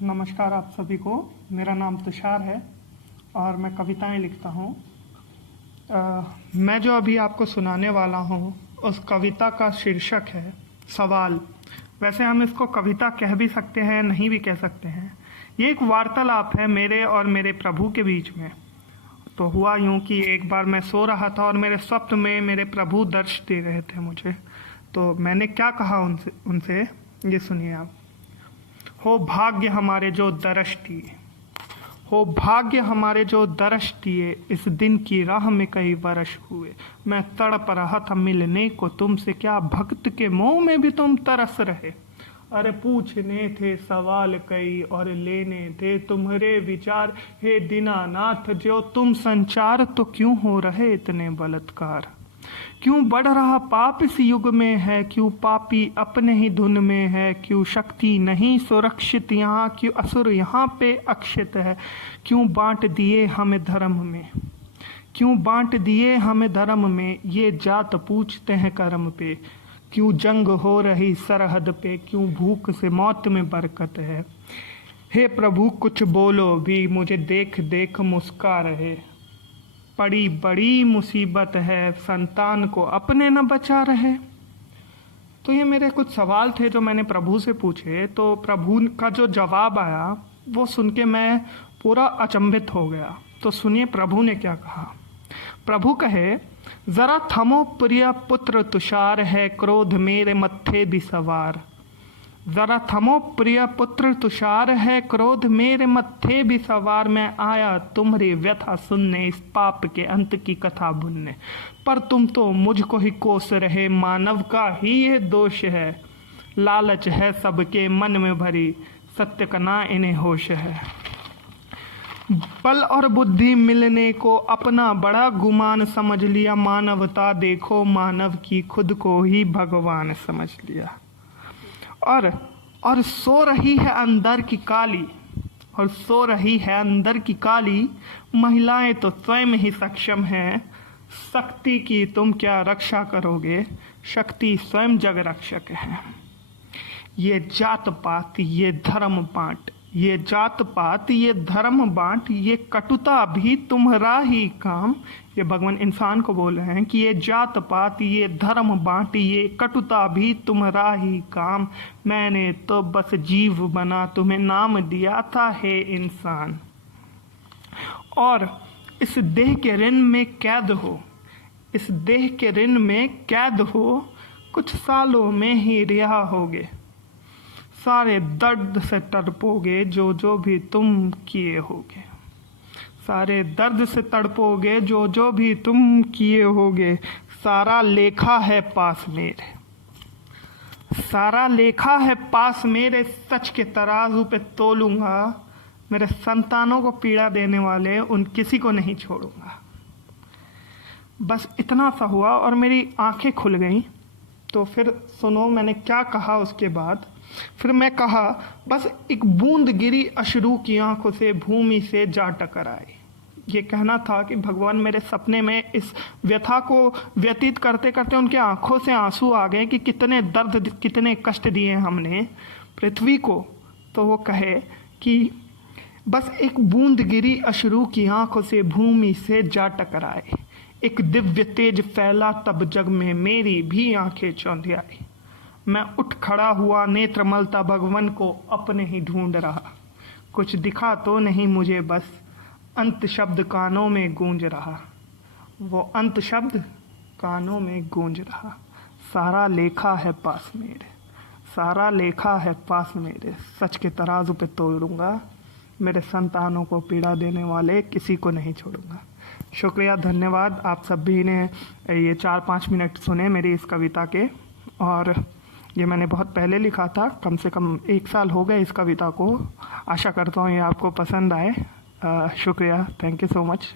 नमस्कार आप सभी को। मेरा नाम तुषार है और मैं कविताएं लिखता हूँ। मैं जो अभी आपको सुनाने वाला हूँ उस कविता का शीर्षक है सवाल। वैसे हम इसको कविता कह भी सकते हैं, नहीं भी कह सकते हैं। ये एक वार्तालाप है मेरे और मेरे प्रभु के बीच में। तो हुआ यूं कि एक बार मैं सो रहा था और मेरे स्वप्न में मेरे प्रभु दर्श दे रहे थे मुझे। तो मैंने क्या कहा उनसे ये सुनिए आप। हो भाग्य हमारे जो दर्श दिए, हो भाग्य हमारे जो दर्श दिए, इस दिन की राह में कई वर्ष हुए। मैं तड़प रहा था मिलने को तुमसे, क्या भक्त के मोह में भी तुम तरस रहे। अरे पूछने थे सवाल कई और लेने थे तुम्हारे विचार। हे दीनानाथ जो तुम संचार, तो क्यों हो रहे इतने बलात्कार। क्यों बढ़ रहा पाप इस युग में है, क्यों पापी अपने ही धुन में है। क्यों शक्ति नहीं सुरक्षित यहाँ, क्यों असुर यहाँ पे अक्षित है। क्यों बांट दिए हमें धर्म में, क्यों बांट दिए हमें धर्म में, ये जात पूछते हैं कर्म पे। क्यों जंग हो रही सरहद पे, क्यों भूख से मौत में बरकत है। हे प्रभु कुछ बोलो भी, मुझे देख देख मुस्का रहे। बड़ी बड़ी मुसीबत है, संतान को अपने न बचा रहे। तो ये मेरे कुछ सवाल थे जो मैंने प्रभु से पूछे। तो प्रभु का जो जवाब आया वो सुन के मैं पूरा अचंभित हो गया। तो सुनिए प्रभु ने क्या कहा। प्रभु कहे, जरा थमो प्रिय पुत्र तुषार, है क्रोध मेरे मत्थे भी सवार। जरा थमो प्रिय पुत्र तुषार, है क्रोध मेरे मत्थे भी सवार। मैं आया तुम्हारी व्यथा सुनने, इस पाप के अंत की कथा बुनने। पर तुम तो मुझको ही कोस रहे, मानव का ही ये दोष है। लालच है सबके मन में भरी, सत्य का ना इन्हें होश है। बल और बुद्धि मिलने को अपना बड़ा गुमान समझ लिया। मानवता देखो मानव की, खुद को ही भगवान समझ लिया। और सो रही है अंदर की काली, और सो रही है अंदर की काली। महिलाएं तो स्वयं ही सक्षम हैं, शक्ति की तुम क्या रक्षा करोगे। शक्ति स्वयं जग रक्षक है। ये जात पात ये धर्म बांट, ये जात पात ये धर्म बांट, ये कटुता भी तुम्हारा ही काम। ये भगवान इंसान को बोल रहे हैं कि ये जात पात ये धर्म बांट, ये कटुता भी तुम्हारा ही काम। मैंने तो बस जीव बना तुम्हें नाम दिया था हे इंसान। और इस देह के ऋण में कैद हो, इस देह के ऋण में कैद हो, कुछ सालों में ही रिहा होगे। सारे दर्द से तड़पोगे जो भी तुम किए होगे। सारे दर्द से तड़पोगे जो भी तुम किए होगे। सारा लेखा है पास मेरे, सारा लेखा है पास मेरे। सच के तराजू पे तोलूंगा, मेरे संतानों को पीड़ा देने वाले उन किसी को नहीं छोड़ूंगा। बस इतना सा हुआ और मेरी आंखें खुल गईं। तो फिर सुनो मैंने क्या कहा उसके बाद। फिर मैं कहा, बस एक बूंद गिरी अश्रु की आंखों से भूमि से जा टकराई। ये कहना था कि भगवान मेरे सपने में इस व्यथा को व्यतीत करते करते उनके आंखों से आंसू आ गए कि कितने दर्द कितने कष्ट दिए हमने पृथ्वी को। तो वो कहे कि बस एक बूंद गिरी अश्रु की आंखों से भूमि से जा टकराए। एक दिव्य तेज फैला तब जग में, मेरी भी आंखें चौंधियाई। मैं उठ खड़ा हुआ नेत्र मलता, भगवान को अपने ही ढूंढ रहा। कुछ दिखा तो नहीं मुझे, बस अंत शब्द कानों में गूंज रहा। वो अंत शब्द कानों में गूंज रहा। सारा लेखा है पास मेरे, सारा लेखा है पास मेरे। सच के तराजू पे तोलूंगा, मेरे संतानों को पीड़ा देने वाले किसी को नहीं छोड़ूंगा। शुक्रिया, धन्यवाद। आप सभी ने ये 4-5 मिनट सुने मेरी इस कविता के। और ये मैंने बहुत पहले लिखा था, कम से कम 1 साल हो गए इस कविता को। आशा करता हूँ ये आपको पसंद आए। शुक्रिया, थैंक यू सो मच।